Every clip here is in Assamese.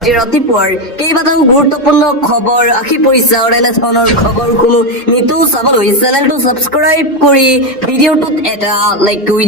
ৰাতিপুৱাৰ কেইবাটাও গুৰুত্বপূৰ্ণ খবৰ আহি পৰিছে আৰু এনেধৰণৰ খবৰসমূহ নিতৌ চাবলৈ চেনেলটো ছাবস্ক্ৰাইব কৰি ভিডিঅ'টোত এটা লাইক কৰি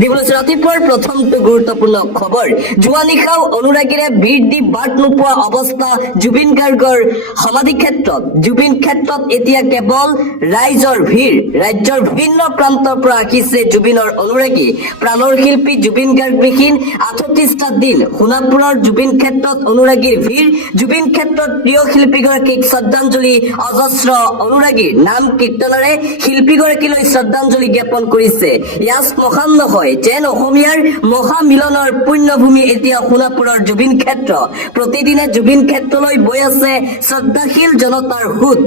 দিবলৈ ৰাতিপুৱাৰ প্ৰথমটো গুৰুত্বপূৰ্ণ খবৰ যোৱা নিশাও অনুৰাগীৰে ভিৰ দি বাট নোপোৱা অৱস্থা জুবিন গাৰ্গৰ সমাধি ক্ষেত্ৰত এতিয়া কেৱল ৰাইজৰ ভিৰ ৰাজ্যৰ বিভিন্ন প্ৰান্তৰ পৰা আহিছে জুবিনৰ অনুৰাগী প্ৰাণৰ শিল্পী জুবিন গাৰ্গবিহীন 38টা দিন সোণাপুৰৰ জুবিন ক্ষেত্ৰত অনুৰাগীৰ ভিৰ জুবিন ক্ষেত্ৰত প্ৰিয় শিল্পীগৰাকীক শ্ৰদ্ধাঞ্জলি অজস্ৰ অনুৰাগীৰ নাম কীৰ্তনেৰে শিল্পীগৰাকীলৈ শ্ৰদ্ধাঞ্জলি জ্ঞাপন কৰিছে ইয়াত মহান নহয় যেন অসমীয়াৰ মহামিলনৰ পুণ্যভূমি এতিয়া সোণাপুৰৰ জুবিন ক্ষেত্ৰ প্ৰতিদিনে জুবিন ক্ষেত্ৰলৈ বৈ আছে শ্ৰদ্ধাশীল জনতাৰ সোঁত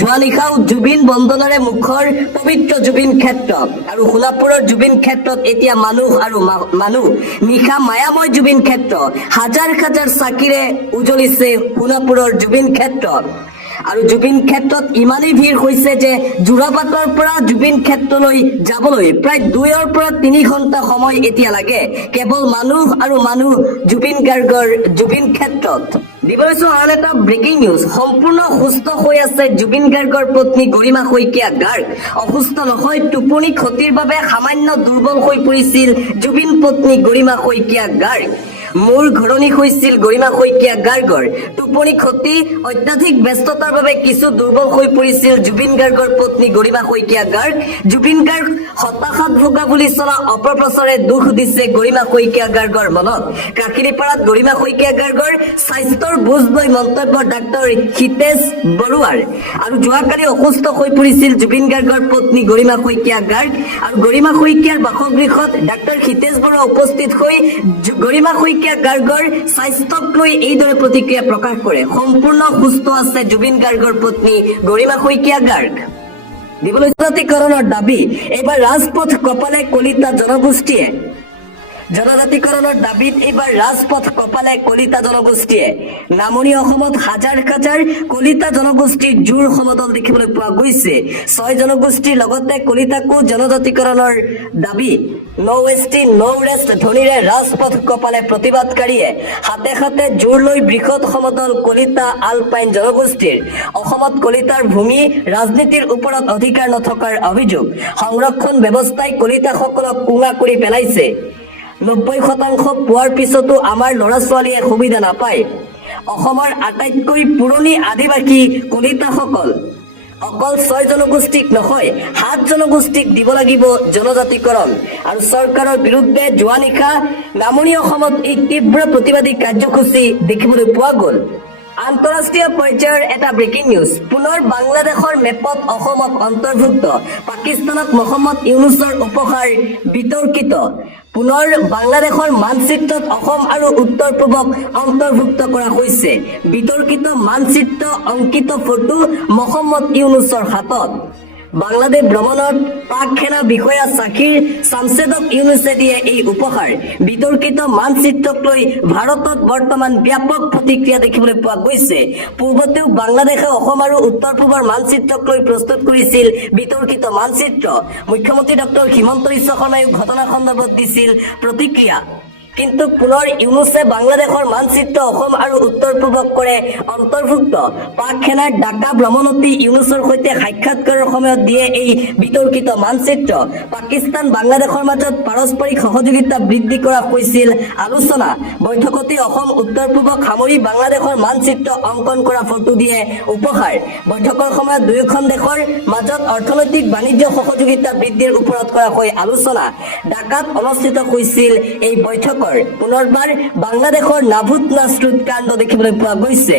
যোৱা নিশাও জুবিন বন্দনাৰে মুখৰ পবিত্ৰ জুবিন ক্ষেত্ৰ আৰু সোণাপুৰৰ জুবিন ক্ষেত্ৰত এতিয়া মানুহ নিশা মায়াময় জুবিন ক্ষেত্ৰ হাজাৰ হাজাৰ চাকিৰে উজ্বলিছে সোণাপুৰৰ জুবিন ক্ষেত্ৰ আৰু জুবিন ক্ষেত্ৰত ইমানেই ভিৰ হৈছে যে যোৰাবাটৰ পৰা জুবিন ক্ষেত্ৰলৈ যাবলৈ প্ৰায় 2 পৰা 3 ঘণ্টা সময় এতিয়া লাগে কেৱল মানুহ জুবিন গাৰ্গৰ জুবিন ক্ষেত্ৰত দিবলৈছো আন এটা ব্ৰেকিং নিউজ সম্পূৰ্ণ সুস্থ হৈ আছে জুবিন গাৰ্গৰ পত্নী গৰিমা শইকীয়া গাৰ্গ অসুস্থ নহয় টোপনি ক্ষতিৰ বাবে সামান্য দুৰ্বল হৈ পৰিছিল জুবিন পত্নী গৰিমা শইকীয়া গাৰ্গ মূৰ ঘৰণি হৈছিল গৰিমা শইকীয়া গাৰ্গৰ টোপনি ক্ষতি অত্যাধিক ব্যস্ততাৰ বাবে কিছু দুৰ্বল হৈ পৰিছিল জুবিন গাৰ্গৰ পত্নী গৰিমা শইকীয়া গাৰ্গ জুবিন গাৰ্গ হতাশাত ভোগা বুলি চলা অপপ্ৰচাৰে দুখ দিছে গৰিমা শইকীয়া গাৰ্গৰ মনত কাকিৰিপাৰাত গৰিমা শইকীয়া গাৰ্গৰ স্বাস্থ্যৰ বুজ লৈ মন্তব্য ডাক্তৰ হিতেশ বৰুৱাৰ আৰু যোৱাকালি অসুস্থ হৈ পৰিছিল জুবিন গাৰ্গৰ পত্নী গৰিমা শইকীয়া গাৰ্গ আৰু গৰিমা শইকীয়াৰ বাসগৃহত ডাক্তৰ হিতেশ বৰুৱা উপস্থিত হৈ গৰিমা শইকীয়া গাৰ্গৰ স্বাস্থ্যক লৈ এইদৰে প্ৰতিক্ৰিয়া প্ৰকাশ কৰে সম্পূৰ্ণ সুস্থ আছে জুবিন গাৰ্গৰ পত্নী গৰিমা শইকীয়া গাৰ্গ দিবলৈ জনজাতিকৰণৰ দাবী এইবাৰ ৰাজপথ কপালে কলিতা জনগোষ্ঠীয়ে জনজাতিকৰণৰ দাবীত এইবাৰ ৰাজপথ কপালে কলিতা জনগোষ্ঠীয়ে নামনি অসমত হাজাৰ হাজাৰ কলিতা জনগোষ্ঠীৰ জোৰ সমদল দেখিবলৈ পোৱা গৈছে 6 জনগোষ্ঠীৰ লগতে কলিতাকো জনজাতিকৰণৰ দাবী নো এছটি নো ৰেষ্ট ধ্বনিৰে ৰাজপথ কপালে প্ৰতিবাদকাৰীয়ে হাতে হাতে জোৰ লৈ বৃহৎ সমদল কলিতা আলপাইন জনগোষ্ঠীৰ অসমত কলিতাৰ ভূমি ৰাজনীতিৰ ওপৰত অধিকাৰ নথকাৰ অভিযোগ সংৰক্ষণ ব্যৱস্থাই কলিতাসকলক কুঙা কৰি পেলাইছে 90% পোৱাৰ পিছতো আমাৰ ল'ৰা ছোৱালীয়ে সুবিধা নাপায় অসমৰ আটাইতকৈ পুৰণি আদিবাসী কলিতাসকল অকল 6 জনগোষ্ঠীক নহয় 7 জনগোষ্ঠীক দিব লাগিব জনজাতিকৰণ আৰু চৰকাৰৰ বিৰুদ্ধে যোৱা নিশা নামনি অসমত এক তীব্ৰ প্ৰতিবাদী কাৰ্যসূচী দেখিবলৈ পোৱা গ'ল আন্তঃৰাষ্ট্ৰীয় পৰ্যায়ৰ এটা ব্ৰেকিং নিউজ পুনৰ বাংলাদেশৰ মেপত অসমক অন্তৰ্ভুক্ত পাকিস্তানত মহম্মদ ইউনুছৰ উপহাৰ বিতৰ্কিত পুনৰ বাংলাদেশৰ মানচিত্ৰত অসম আৰু উত্তৰ পূবক অন্তৰ্ভুক্ত কৰা হৈছে বিতৰ্কিত মানচিত্ৰ অংকিত ফটো মহম্মদ ইউনুছৰ হাতত বাংলাদেশ ভ্ৰমণত পাক সেনা বিষয়া সাকিৰ শামছেদক ইউনুছে দিয়ে এই উপহাৰ বিতৰ্কিত মানচিত্ৰক লৈ ভাৰতত বৰ্তমান ব্যাপক প্ৰতিক্ৰিয়া দেখিবলৈ পোৱা গৈছে পূৰ্বতেও বাংলাদেশে অসম আৰু উত্তৰ পূবৰ মানচিত্ৰক লৈ প্ৰস্তুত কৰিছিল বিতৰ্কিত মানচিত্ৰ মুখ্যমন্ত্ৰী ডক্টৰ হিমন্ত বিশ্ব শৰ্মাই ঘটনা সন্দৰ্ভত দিছিল প্ৰতিক্ৰিয়া কিন্তু পুনৰ ইউনুছে বাংলাদেশৰ মানচিত্ৰ অসম আৰু উত্তৰ পূবক কৰে অন্তৰ্ভুক্ত পাক সেনাৰ ঢাকা ভ্ৰমণতি ইউনুছৰ সৈতে সাক্ষাৎকাৰৰ সময়ত দিয়ে এই বিতৰ্কিত মানচিত্ৰ পাকিস্তান বাংলাদেশৰ মাজত পাৰস্পৰিক সহযোগিতা বৃদ্ধি কৰা হৈছিল আলোচনা বৈঠকতে অসম উত্তৰ পূবক সামৰি বাংলাদেশৰ মানচিত্ৰ অংকন কৰা ফটো দিয়ে উপহাৰ বৈঠকৰ সময়ত দুয়োখন দেশৰ মাজত অৰ্থনৈতিক বাণিজ্য সহযোগিতা বৃদ্ধিৰ ওপৰত কৰা হয় আলোচনা ঢাকাত অনুষ্ঠিত হৈছিল এই বৈঠক পুনৰবাৰ বাংলাদেশৰ নাভুত নাছৰুত কাণ্ড দেখিবলৈ পোৱা গৈছে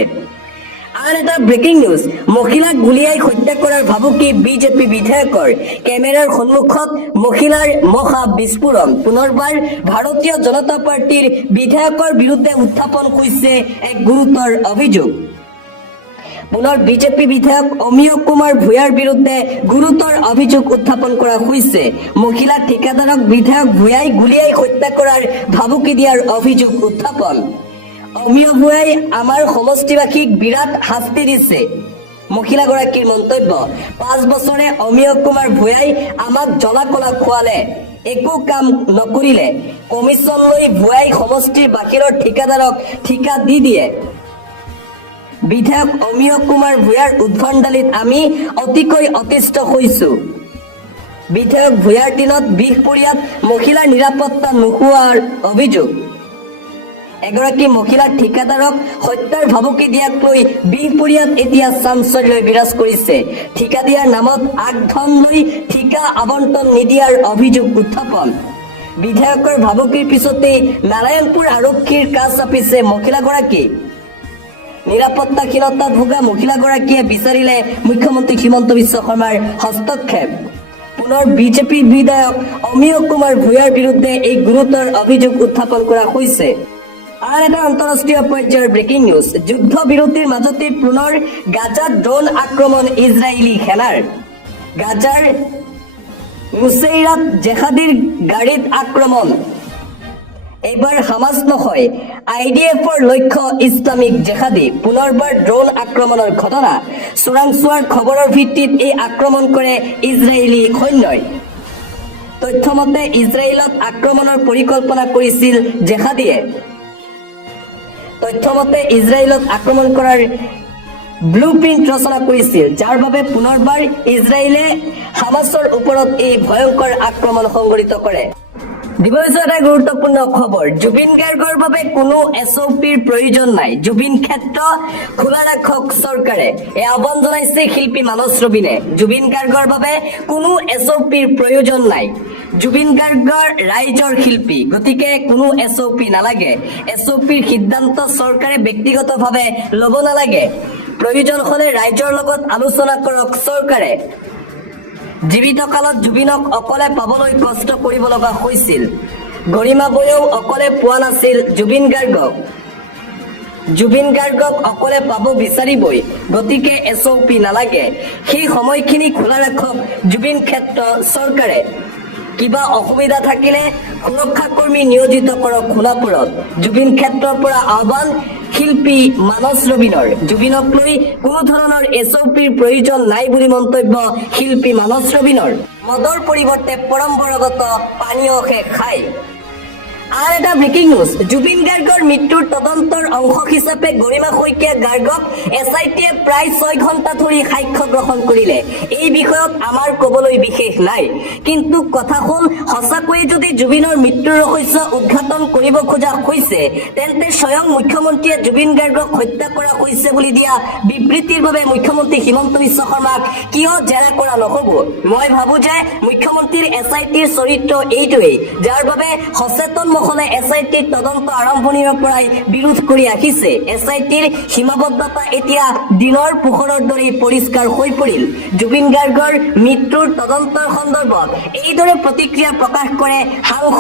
আন এটা ব্ৰেকিং নিউজ মহিলাক গুলিয়াই হত্যা কৰাৰ ভাবুকি বিজেপি বিধায়কৰ কেমেৰাৰ সন্মুখত মহিলাৰ মহা বিস্ফোৰণ পুনৰবাৰ ভাৰতীয় জনতা পাৰ্টিৰ বিধায়কৰ বিৰুদ্ধে উত্থাপন হৈছে এক গুৰুতৰ অভিযোগ পুনৰ বিজেপি বিধায়ক অমিয় কুমাৰ ভূঞাৰ বিৰুদ্ধে গুৰুতৰ অভিযোগ উত্থাপন কৰা হৈছে মহিলা ঠিকাদাৰক বিধায়ক ভূঞাই গুলিয়াই হত্যা কৰাৰ ভাবুকি দিয়াৰ অভিযোগ উত্থাপন অমিয় ভূঞাই আমাৰ সমষ্টিবাসীক বিৰাট শাস্তি দিছে মহিলাগৰাকীৰ মন্তব্য 5 বছৰে অমিয় কুমাৰ ভূঞাই আমাক জলাকলা খোৱালে একো কাম নকৰিলে কমিছন লৈ ভূঞাই সমষ্টিৰ বাহিৰৰ ঠিকাদাৰক ঠিকা দি দিয়ে বিধায়ক অমিয় কুমাৰ ভূঞাৰ উদ্ভণ্ডালিত আমি অতিকৈ অতিষ্ঠ হৈছো। বিধায়ক ভূঞাৰ দিনত বিহপুৰীয়াত মহিলাৰ নিৰাপত্তা নোহোৱাৰ অভিযোগ। এগৰাকী মহিলাৰ ঠিকাদাৰক হত্যাৰ ভাবুকি দিয়াক লৈ বিহপুৰীয়াত এতিয়া চাঞ্চল্য বিৰাজ কৰিছে। ঠিকা দিয়াৰ নামত আগধন লৈ ঠিকা আবণ্টন নিদিয়াৰ অভিযোগ উত্থাপন। বিধায়কৰ ভাবুকিৰ পিছতেই নাৰায়ণপুৰ আৰক্ষীৰ কাষ চাপিছে মহিলাগৰাকী। নিৰাপত্তাহীনতাত ভোগা মহিলাগৰাকীয়ে বিচাৰিলে মুখ্যমন্ত্ৰী হিমন্ত বিশ্ব শৰ্মাৰ হস্তক্ষেপ। পুনৰ বিজেপিৰ বিধায়ক অমিয় কুমাৰ ভূঞাৰ বিৰুদ্ধে এই গুৰুতৰ অভিযোগ উত্থাপন কৰা হৈছে। আন এটা আন্তঃৰাষ্ট্ৰীয় পৰ্যায়ৰ ব্ৰেকিং নিউজ। যুদ্ধ বিৰতিৰ মাজতে পুনৰ গাজাত ড্ৰোন আক্ৰমণ ইজৰাইলী সেনাৰ। গাজাৰ নুছেইৰাত জেহাদীৰ গাড়ীত আক্ৰমণ। এইবাৰ হামাছ নহয়, IDFৰ লক্ষ্য ইছলামিক জেহাদী। পুনৰবাৰ ড্ৰোন আক্ৰমণৰ ঘটনা। চোৰাংচোৱাৰ খবৰৰ ভিত্তিত এই আক্ৰমণ কৰে ইজৰাইলী সৈন্যই। তথ্যমতে ইজৰাইলত আক্ৰমণৰ পৰিকল্পনা কৰিছিল জেহাদীয়ে। তথ্যমতে ইজৰাইলত আক্ৰমণ কৰাৰ ব্লুপ্ৰিণ্ট ৰচনা কৰিছিল, যাৰ বাবে পুনৰবাৰ ইজৰাইলে হামাছৰ ওপৰত এই ভয়ংকৰ আক্ৰমণ সংঘটিত কৰে। দিবলৈছো এটা গুৰুত্বপূৰ্ণ খবৰ। জুবিন গাৰ্গৰ বাবে কোনো SOPৰ প্ৰয়োজন নাই। জুবিন ক্ষেত্ৰ খোলা ৰাখক চৰকাৰে, এই আহ্বান জনাইছে শিল্পী মানস ৰবিনে। জুবিন গাৰ্গৰ বাবে কোনো SOPৰ প্ৰয়োজন নাই। জুবিন গাৰ্গৰ ৰাইজৰ শিল্পী, গতিকে কোনো SOP নালাগে। SOPৰ সিদ্ধান্ত চৰকাৰে ব্যক্তিগতভাৱে ল'ব নালাগে। প্ৰয়োজন হলে ৰাইজৰ লগত আলোচনা কৰক চৰকাৰে। জীৱিত কালত জুবিনক অকলে পাবলৈ কষ্ট কৰিব লগা হৈছিল। গৰিমা বৈও অকলে পোৱা নাছিল জুবিন গাৰ্গক। জুবিন গাৰ্গক অকলে পাব বিচাৰিবই, গতিকে SOP নালাগে। সেই সময়খিনি খোলা ৰাখক জুবিন ক্ষেত্ৰ চৰকাৰে। কিবা অসুবিধা থাকিলে সুৰক্ষাকৰ্মী নিয়োজিত কৰক সোণাপুৰত। জুবিন ক্ষেত্ৰৰ পৰা আহ্বান শিল্পী মানস ৰবিনৰ। জুবিনক লৈ কোনো ধৰণৰ SOPৰ প্ৰয়োজন নাই বুলি মন্তব্য শিল্পী মানস ৰবিনৰ। মদৰ পৰিৱৰ্তে পৰম্পৰাগত পানীয়হে খায়। আন এটা ব্ৰেকিং নিউজ। জুবিন গাৰ্গৰ মৃত্যুৰ তদন্তৰ অংশ হিচাপে গৰিমা শইকীয়া গাৰ্গক SITয়ে প্ৰায় 6 ঘণ্টা ধৰি সাক্ষ্য গ্ৰহণ কৰিলে। এই বিষয়ত আমাৰ কবলৈ বিশেষ নাই, কিন্তু কথা হ'ল সঁচাকৈয়ে যদি জুবিনৰ মৃত্যুৰ ৰহস্য উদ্ঘাটন কৰিব খোজা হৈছে, তেন্তে স্বয়ং মুখ্যমন্ত্ৰীয়ে জুবিন গাৰ্গক হত্যা কৰা হৈছে বুলি দিয়া বিবৃতিৰ বাবে মুখ্যমন্ত্ৰী হিমন্ত বিশ্ব শৰ্মাক কিয় জেৰা কৰা নহ'ব? মই ভাবো যে মুখ্যমন্ত্ৰীৰ SITৰ চৰিত্ৰ এইটোৱেই, যাৰ বাবে সচেতন মহলে SITৰ তদন্ত আৰম্ভণিৰ পৰাই বিৰোধ কৰি আহিছে। SITৰ সীমাবদ্ধতা এতিয়া দিনৰ পোহৰৰ দৰে পৰিষ্কাৰ হৈ পৰিল। জুবিন গাৰ্গৰ মৃত্যুৰ তদন্তৰ সন্দৰ্ভত এইদৰে প্ৰতিক্ৰিয়া প্ৰকাশ কৰে সাংসদ